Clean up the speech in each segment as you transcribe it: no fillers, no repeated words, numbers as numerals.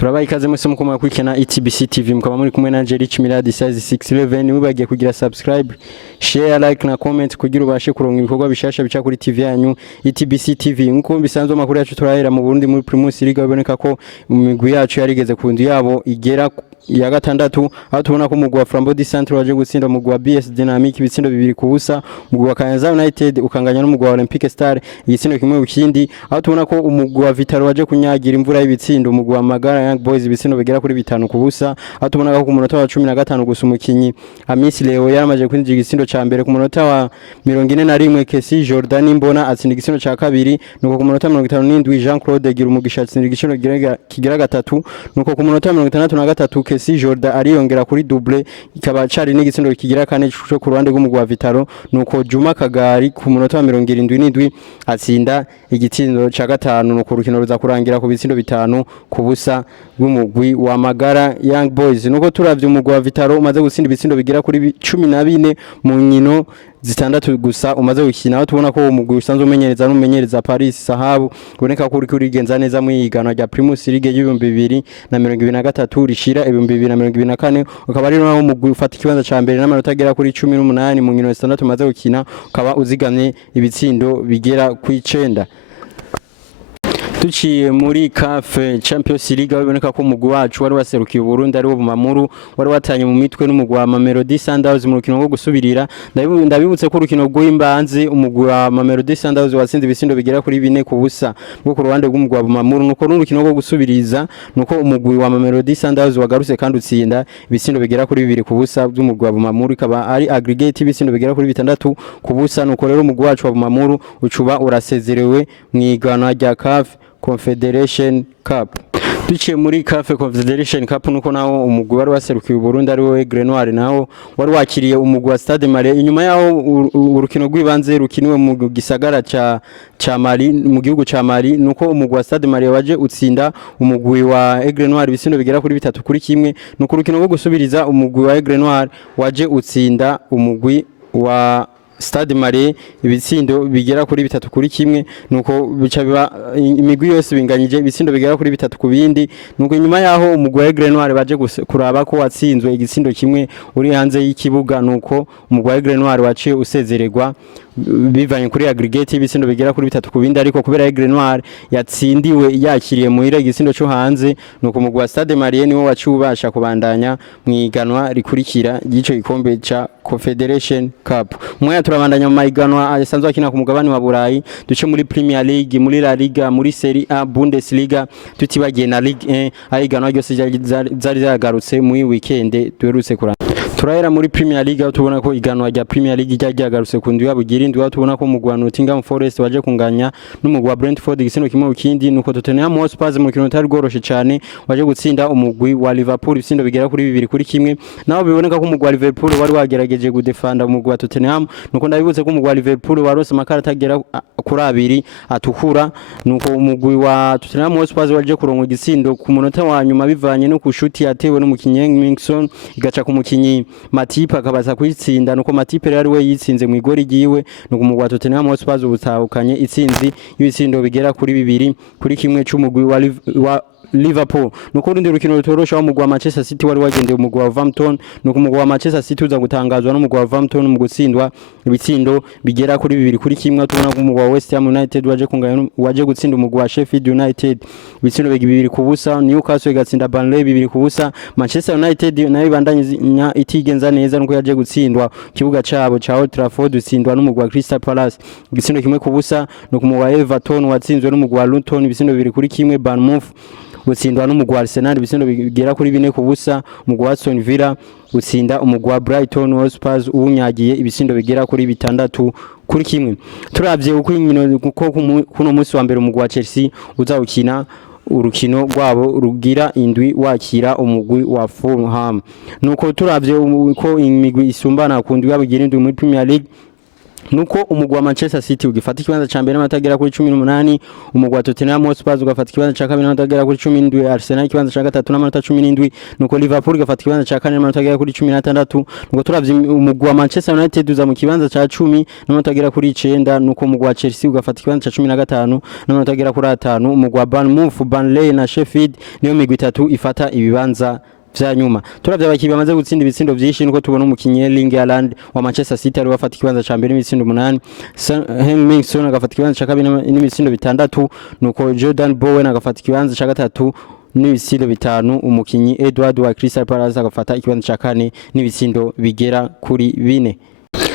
turabaye ikaze mwese mukoma kwikena ETBC TV mukaba muri kumwe na Jerry Chimiladi size 611 mubagiye kugira subscribe share like na comment kugira ubashe kuronka ibikorwa bishasha bica kuri TV yanyu ETBC TV nkuko bisanzwe amakuru yacu turahera mu Burundi muri Primus League biboneka ko imigwi yacu yarigeze ku ndu yabo igera ya gatandatu aho tubona ko umugwi wa Flambeau du Centre waje gutsinda umugwi wa BS Dynamic ibitsindo bibiri ku busa umugwi wa Kayanza United ukanganya n'umugwi wa Olympique Star igitsindo kimwe ukindi aho tubona ko umugwi wa Vitaro waje kunyagira imvura y'ibitsindo umugwi wa Magara Young Boys ibitsindo bigera kuri 5 ku busa aho tubona ko ku munota wa 15 gusa umukinyi Amis Leo yaramaje kwinjira igitsindo ca mbere ku munota wa 41 Kesi Jordan Mbona atsinda igitsindo ca kabiri nuko ku munota 57 Jean Claude gira umugisha atsinda igitsindo kigira gatatu nuko ku munota 63 Kesi Jordan ariyongera kuri double ikaba cari n'igitsindo kigira kane cyo ku ruhande rw'umugwi wa Vitaro nuko Juma Kagari ku munota wa 77 atsinda igitsindo ca gatanu nuko urukino ruza kurangira ku bitsindo 5 ku busa rw'umugwi wa Magara Young Boys nuko turavye umugwi wa Vitaro umaze gutsinda ibitsindo bigira kuri 14 mu nkino zitandatu gusa umaze gukina aho tubona ko umugwi usanzwe umenyereza n'umumenyereza Paris Sahabu uboneka ko uri rigenza neza mu yigano rya Primus League y'u2023 rishira 2024 ukaba ari naho umugwi ufata ikibanza ca mbere n'amanota agera kuri 18 mu nkino zitandatu umaze gukina ukaba uzigamye ibitsindo bigera ku 9 tuciye muri CAF Champions League biboneka ko umugwi wacu wari waserukiye Burundi ari wo Bumamuru wari watanye mu mitwe n'umugwi wa Mamelodi Sundowns mu rukino rwo gusubirira ndabibutse ko urukino rw'imbanzi umugwi wa Mamelodi Sundowns watsinze ibisindo bigera kuri 4 ku busa bwo ku ruhande rw'umugwi wa Bumamuru nuko n'urukino rwo gusubiriza nuko umugwi wa Mamelodi Sundowns wagarutse kandi utsinda ibisindo bigera kuri 2 ku busa by'umugwi wa Bumamuru ikaba ari aggregate ibisindo bigera kuri 6 ku busa nuko rero umugwi wacu wa Bumamuru ucuba urasezerewe mu igana rya CAF Confederation Cup duciye muri CAF Confederation Cup nuko naho umugwi wari waserukiye Burundi ari we Grenoir naho wari wakiriye umugwi wa Stade Malien inyuma yaho urukino rw'ibanze rukiniwe mu gisagara ca Mali mu gihugu ca Mali nuko umugwi wa Stade Malien waje utsinda umugwi wa Grenoir ibisindo bigera kuri 3 kuri kimwe nuko urukino rwo gusubiriza umugwi wa Grenoir waje utsinda umugwi wa Stade Malien ibitsindo bigera kuri 3 kuri kimwe nuko bica biba imigwi yose binganyije ibitsindo bigera kuri 3 ku bindi nuko nyuma yaho umugwi wa Grenoir baje kuraba ko watsinzwe igitsindo kimwe uri hanze y'ikibuga nuko umugwi wa Grenoir waciye usezererwa bivanye kuri aggregate ibitsindo bigera kuri 3 ku bindi ariko kubera Grenoir yatsindiwe yakiriye mu ire igitsindo cyo hanze nuko umugwi wa Stade Malien niwo wacubasha kubandanya mu iganwa rikurikira gico ikombe ca Confederation Cup mwe turabandanya mu iganwa asanzwe akina ku mugabane wa Burayi duce muri Premier League muri La Liga muri Serie A Bundesliga tutibagiye na Ligue 1 ayiganwa ryose zari zagarutse mu weekend duherutse kurana turahera muri Premier League aho tubona ko iganwa rya Premier League ryagarutse ku ndu yabo girindwi aho tubona ko umugwi wa Nottingham Forest waje kunganya n'umugwi wa Brentford igisino kimwe ukindi nuko Tottenham Hotspur mu kintu tari goroshe cyane waje gutsinda umugwi wa Liverpool ibisindo bigera kuri 2 kuri kimwe naho biboneka ko umugwi wa Liverpool wari wagerageje gudefanda umugwi wa Tottenham nuko ndabibutse ko umugwi wa Liverpool warose makarata agera kuri 2 atukura nuko umugwi wa Tottenham Hotspur waje kuronka igisindo ku munota wa nyuma bivanye no kushuti yatewe n'umukinyi Mingson igaca ku mukinyi Matip akabaza kwitsinda nuko Matip rero ari we yitsinze mu igori giwe nuko umugwi wa Tottenham Hotspur ubutahukanye itsinzi y'ibitsindo bigera kuri 2 kuri kimwe cy'umugwi wa Liverpool nuko rundi rukino rutorosha wa mugwa Manchester City wari wagendeye umugwa wa Wolverhampton nuko umugwa wa Manchester City uza gutangazwa n'umugwa wa Wolverhampton mu gutsindwa ibitsindo bigera kuri 2 kuri kimwe tubona ko umugwa wa West Ham United waje gutsinda umugwa wa Sheffield United ibitsindo 2 ku busa Newcastle igatsinda Burnley 2 ku busa Manchester United nayo bandanya itigenza neza nuko yaje gutsindwa kibuga cabo ca Old Trafford utsindwa n'umugwa wa Crystal Palace igitsindo kimwe ku busa nuko umugwa wa Everton watsinzwe n'umugwa wa Luton ibitsindo 2 kuri kimwe Bournemouth utsindwa n'umugwi wa Arsenal ibisindo bigera kuri 4 ku busa umugwi wa Aston Villa utsinda umugwi wa Brighton Hotspur unyagiye ibisindo bigera kuri 6 kuri kimwe turavye uko inkino kuno munsi wa mbere umugwi wa Chelsea uzawukina urukino rwabo rugira indwi wakira umugwi wa Fulham nuko turavye uko imigwi isumbana ku ndwi yabugira indwi muri Premier League nuko umugwi wa Manchester City ugifata ikibanza ca mbere n'amatagera kuri 18, umugwi wa Tottenham Hotspur ugafata ikibanza ca kabiri n'amatagera kuri 17, Arsenal ikibanza ca gatatu n'amanota 17, nuko Liverpool igafata ikibanza ca kane n'amatagera kuri 16, nuko turavye umugwi wa Manchester United uza mu kibanza ca 10 n'amatagera kuri 9, nuko umugwi wa Chelsea ugafata ikibanza ca 15 n'amatagera kuri 5, umugwi wa Bournemouth, Burnley na Sheffield niyo migwi itatu ifata ibibanza vya nyuma. Turavye abakibi bamaze gutsinda ibitsindo vyinshi nuko tubona umukinyi Erling Haaland wa Manchester City ari wafata ikibanza ca mbere n'ibitsindo 8, Heung-min Son agafata ikibanza ca kabiri n'ibitsindo 6, nuko Jordan Bowen agafata ikibanza ca gatatu n'ibitsindo 5, umukinyi Edward wa Crystal Palace agafata ikibanza ca kane n'ibitsindo bigera kuri 4.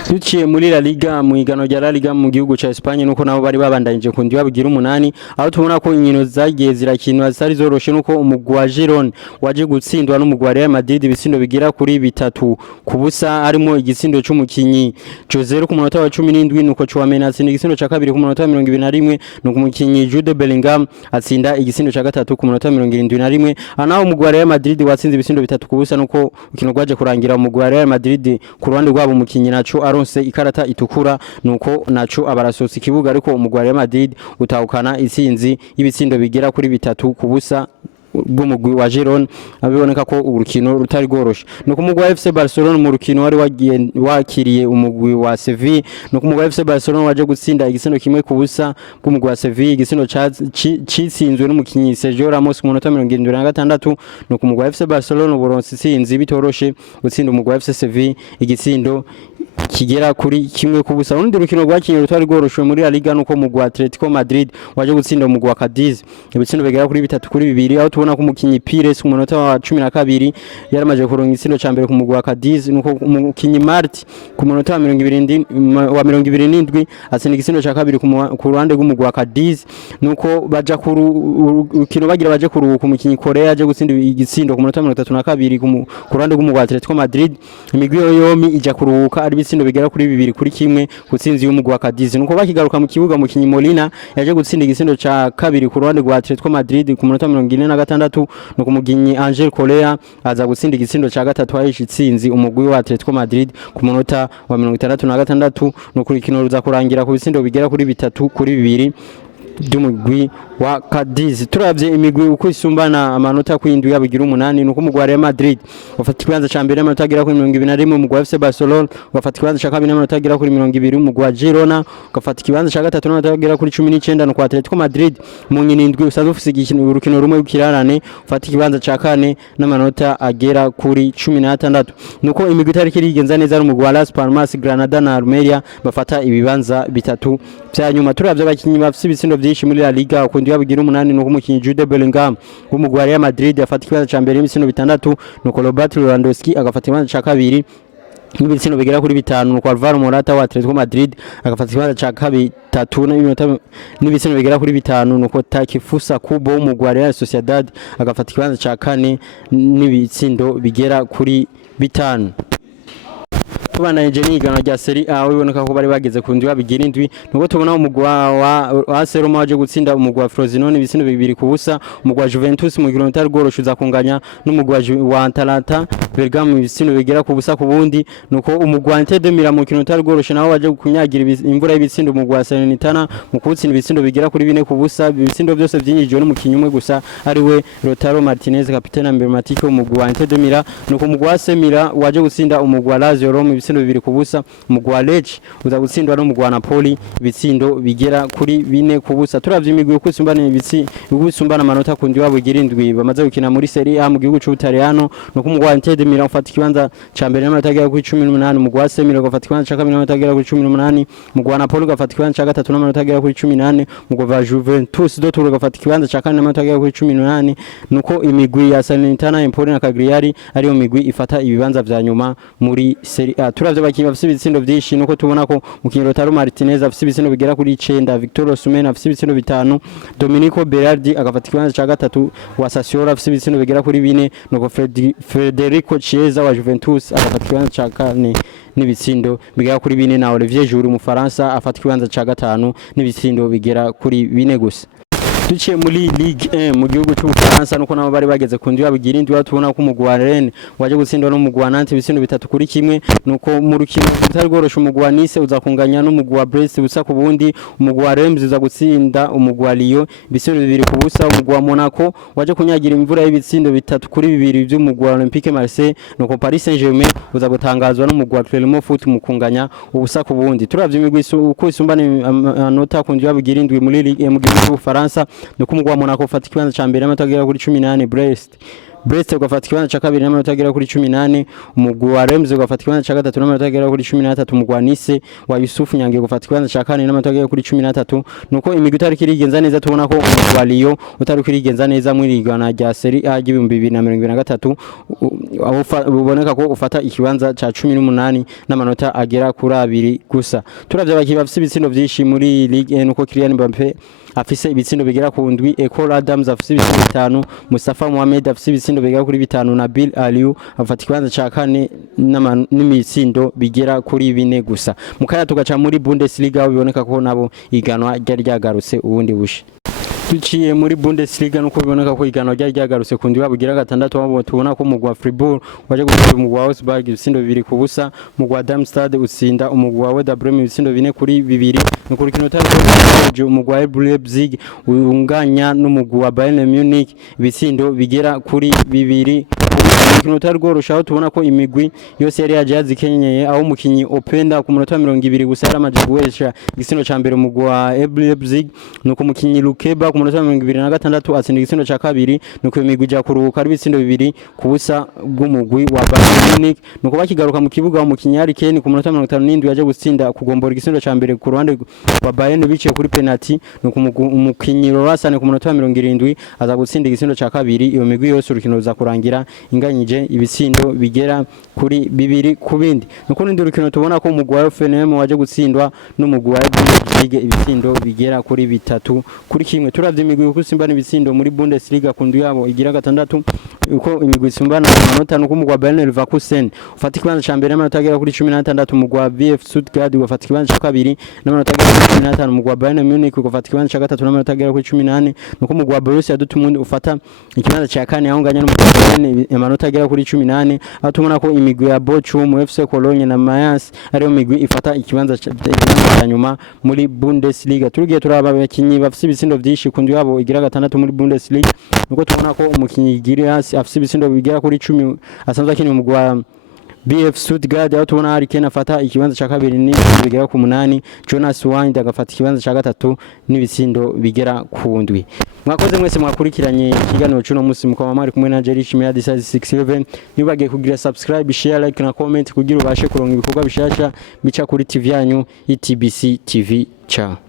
Duciye muri La Liga mu igano rya La Liga mu gihugu ca Espagne nuko nabo bari babandanyije ku ndi babugira 8, aho tubona ko inkino zagiye zirakinwa zari zoroshe nuko umugwi wa Girona waje gutsindwa n'umugwi wa Real Madrid ibitsindo bigira kuri 3 kubusa, harimo igitsindo c'umukinyi Jose ku munota wa 17, nuko Chouameni atsinda igitsindo ca kabiri ku munota wa 21, nuko umukinyi Jude Bellingham atsinda igitsindo ca gatatu ku munota wa 71, anaho umugwi wa Real Madrid watsinze ibitsindo 3 kubusa, nuko ukino gwaje kurangira umugwi wa Real Madrid ku ruhande rwabo umukinyi naco aronse ikarata itukura, nuko naco abarasosa ikibuga, ariko umugwi wa Real Madrid utahukana itsinzi y'ibitsindo bigera kuri 3 kubusa bw'umugwi wa Girona, abiboneka ko urukino rutari goroshe. Nuko umugwi wa FC Barcelona mu rukino wari wakiriye umugwi wa Sevilla, nuko umugwi wa FC Barcelona waje gutsinda igitsindo kimwe kubusa bw'umugwi wa Sevilla, igitsindo citsinzwe n'umukinyi Sergio Ramos ku munota 76, nuko umugwi wa FC Barcelona uburonse itsinzi bitoroshe gutsinda umugwi wa FC Sevilla igitsindo kigera kuri kimwe kubusa. Urundi rukino rwakinye rutari goroshe muri La Liga nuko umugwi wa Atletico Madrid waje gutsinda umugwi wa Cadiz ibitsindo bigera kuri 3-2, aho tubona ko umukinyi Pires ku munota wa 12 yaramaje kuronka igitsindo ca mbere ku mugwi wa Cadiz, nuko umukinyi Marti ku munota wa 27 atsinda igitsindo ca kabiri ku ruhande rw'umugwi wa Cadiz, nuko baja ku rukino bagira baje kuruhuka umukinyi Korea aje gutsinda igitsindo ku munota wa 32 ku ruhande rw'umugwi wa Atletico Madrid, imigwi yomi ija kuruhuka ari ibitsindo bigera kuri 2-1 gutsinzi y'umugwi wa Cadiz, nuko bakigaruka mu kibuga umukinyi Molina yaje gutsinda igitsindo ca kabiri ku ruhande rwa Atletico Madrid ku munota wa 46, nuko umukinyi Angel Correa aza gutsinda igitsindo ca gatatu ahisha itsinzi umugwi wa Atletico Madrid ku munota wa 66, nuko urukino ruza kurangira ku bitsindo bigera kuri 3-2 by'umugwi wa Cadiz. Turavye imigwi uko isumbana amanota kwindwi yabigira 8, nuko umugwi wa Real Madrid ufata ikibanza ca mbere n'amanota agera kuri 21, umugwi wa FC Barcelona ufata ikibanza ca kabiri n'amanota agera kuri 20, umugwi wa Girona ufata ikibanza ca gatatu n'amanota agera kuri 19, nuko Atletico Madrid mu nkino indwi usanzwe ufise urukino rumwe rw'ikirarane ufata ikibanza ca kane n'amanota agera kuri 16, nuko imigwi itariki rigenza neza ari umugwi wa Las Palmas, Granada na Almeria bafata ibibanza bitatu vya nyuma. Turavye abakinyi bafise ibitsindo vyinshi muri La Liga kundi yabigira 8, nuko umukinyi Jude Bellingham w'umugwi wa Real Madrid afata ikibanza ca mbere n'ibitsindo 6, nuko Robert Lewandowski agafata ikibanza ca kabiri n'ibitsindo bigera kuri 5, nuko Alvaro Morata wa Atletico Madrid agafata ikibanza ca gatatu n'ibitsindo bigera kuri 5, nuko Takefusa Kubo w'umugwi wa Real Sociedad agafata ikibanza ca kane n'ibitsindo bigera kuri 5. Tubananje n'igano rya Serie A wiboneka ko bari bageze ku ndi babigira 7, nuko tubona umugwi wa AS Roma waje gutsinda umugwi wa Frosinone ibitsindo 2 kubusa, umugwi wa Juventus mu gironta rworoshuza kunganya n'umugwi wa Atalanta Bergamo ibitsindo bigera kubusa ku bundi, nuko umugwi wa Inter de Milan mu gironta rworoshe naho waje kunyagira imvura y'ibitsindo umugwi wa Salernitana mu kutsinda ibitsindo bigera kuri 4 kubusa, ibitsindo byose byinjijwe n'umukinyi umwe gusa ari we Lautaro Martinez kapiteni emblematike w'umugwi wa Inter de Milan, nuko umugwi wa Milan waje gutsinda umugwi wa Lazio Roma ibitsindo 2 kubusa, umugwi wa Lecce uza gutsindwa n'umugwi wa Napoli ibitsindo bigera kuri 4 kubusa. Turavye imigwi uko isumbana amanota kundi wabo 7 bamaze gukina muri Serie A mu gihugu c'Ubutaliyano, nuko umugwi wa Inter de Milan ufata ikibanza ca mbere n'amanota agera kuri 18, umugwi wa Milan ugafata ikibanza ca kabiri n'amanota agera kuri 18, umugwi wa Napoli ugafata ikibanza ca gatatu n'amanota agera kuri 18, umugwi wa Juventus Dortmund ugafata ikibanza ca kane n'amanota agera kuri 18, nuko imigwi ya Salernitana, Empoli na Cagliari ariyo migwi ifata ibibanza vya nyuma muri Serie A. Turavye abakinyi bafise ibitsindo vyinshi, nuko tubona ko mukinyi Lautaro Martinez afise ibitsindo bigera kuri 9, Victor Osimhen afise ibitsindo 5, Domenico Berardi agafata ikibanza ca gatatu wa Sassuolo afise ibitsindo bigera kuri 4, nuko Federico Chiesa wa Juventus agafata ikibanza ca kane n'ibitsindo bigera kuri 4, na Olivier Giroud mu Faransa afata ikibanza ca gatanu n'ibitsindo bigera kuri 4 gusa. duciye muri Ligue 1 mu gihugu cy'Ubufaransa nuko nabo bari bageze ku ndwi yabo igirindwi tubona ko umugwi wa Rennes waje gutsindwa n'umugwi wa Nantes ibisindo 3-1 nuko mu rukino rutari rworosha umugwi wa Nice uza kunganya n'umugwi wa Brest busa ku bundi umugwi wa Reims uza gutsinda umugwi wa Lyon ibisindo 2-0 umugwi wa Monaco waje kunyagira imvura y'ibitsindo 3-2 by'umugwi wa Olympique Marseille nuko Paris Saint-Germain uza gutangazwa n'umugwi wa Clermont Foot mu kunganya ubusa ku bundi turavye imigwi uko isumbana anota ku ndwi yabo igirindwi muri Ligue 1 mu gihugu cy'Ubufaransa nuko umugwi wa Monaco ufata ikibanza ca mbere n'amatagera kuri 18 Brest ugafata ikibanza ca kabiri n'amatagera kuri 18 umugwi wa Reims ugafata ikibanza ca gatatu n'amatagera kuri 13 umugwi wa Nice wa Yusuf Nyange ugafata ikibanza ca kane n'amatagera kuri 13 nuko imigwi itari kirigenza neza tubona ko umugwi wa Lyon utari kirigenza neza muri ligana rya Serie A y'ibihumbi 2023 uboneka ko ufata ikibanza ca 18 n'amanota agera kuri 2 gusa turavye abakiyi bafise ibitsindo vyinshi muri Ligue 1 nuko Kylian Mbappé afise ibitsindo bigera ku ndwi Ecole Adams afise ibitsindo 5 Mustafa Mohamed afise ibitsindo bigera kuri 5 Nabil Aliou afata ikibanza ca kane n'imitsindo bigera kuri 4 gusa mukaya tugaca muri Bundesliga biboneka ko nabo iganwa ryari ryagarutse ubundi bushe duciye muri Bundesliga nuko biboneka ko iganwa ryari ryagarutse ku ndwi babugira gatandatu abo tubona ko umugwi wa Fribourg waje gutsinda umugwi wa Augsburg ibitsindo 2-0 umugwi wa Darmstadt utsinda umugwi wa Werder Bremen ibitsindo 4-2 nuko urukino utari umugwi wa RB Leipzig unganya n'umugwi wa Bayern Munich ibitsindo bigera kuri 2 urukino utari rworoshaho tubona ko imigwi yose yari yaje yazikenyeye aho umukinyi Openda ku munota 20 gusa yaramaje guhesha igitsino ca mbere umugwi wa RB Leipzig nuko umukinyi Lukeba ku munota 26 atsinda igitsino ca kabiri nuko imigwi ja kuruhuka ari ibitsindo 2 ku busa bw'umugwi wa Bayern Munich nuko bakigaruka mu kibuga umukinyi Harry Kane ku munota 57 yaje gutsinda kugombora igitsino ca mbere ku ruhande wa Bayern biciye kuri penalty nuko umukinyi Rorasan ku munota 70 aza gutsinda igitsino ca kabiri iyo migwi yose urukino ruza kurangira inganyije ibitsindo bigera kuri 2 ku bindi nuko n'indi rukino tubona ko umugwi wa FNM waje gutsindwa n'umugwi wa Bundesliga ibitsindo bigera kuri 3 kuri kimwe turavye imigwi uko simbana ibitsindo muri Bundesliga ku ndwi yabo igira gatandatu uko imigwi simbana amanota nuko umugwi wa Bayern Leverkusen ufata ikibanza ca mbere n'amanota agera kuri 16 umugwi wa VfB Stuttgart ugafata ikibanza ca kabiri n'amanota agera kuri 15 umugwi wa Bayern Munich ugafata ikibanza ca gatatu n'amanota agera kuri 18 nuko umugwi wa Borussia Dortmund ufata ikibanza ca kane aho nganya n'umugwi wa Bayern amanota agera kuri 18 aho tubona ko imigwi ya Bochum FC Cologne na Mayence ariyo migwi ifata ikibanza ca nyuma muri Bundesliga turugiye turaba abakinyi bafise ibitsindo vyinshi ku ndwi yabo igira gatandatu muri Bundesliga nuko tubona ko umukinyi Girias afise ibitsindo bigera kuri 10 asanzwe akina umugwi wa BF Stuttgart aho tubona Harry Kane afata ikibanza ca kabiri ni bigera ku 8 Jonas Wind agafata ikibanza ca gatatu n'ibitsindo bigera ku ndwi mwakoze mwese mwakurikiranye ikiganiro cy'uno munsi mukaba mari kumwe na Jerry Shimira Disazi 67 nibagiye kugira subscribe share like na comment kugira ubashe kuronka ibikorwa bishasha bica kuri TV yanyu ITBC TV. Ciao.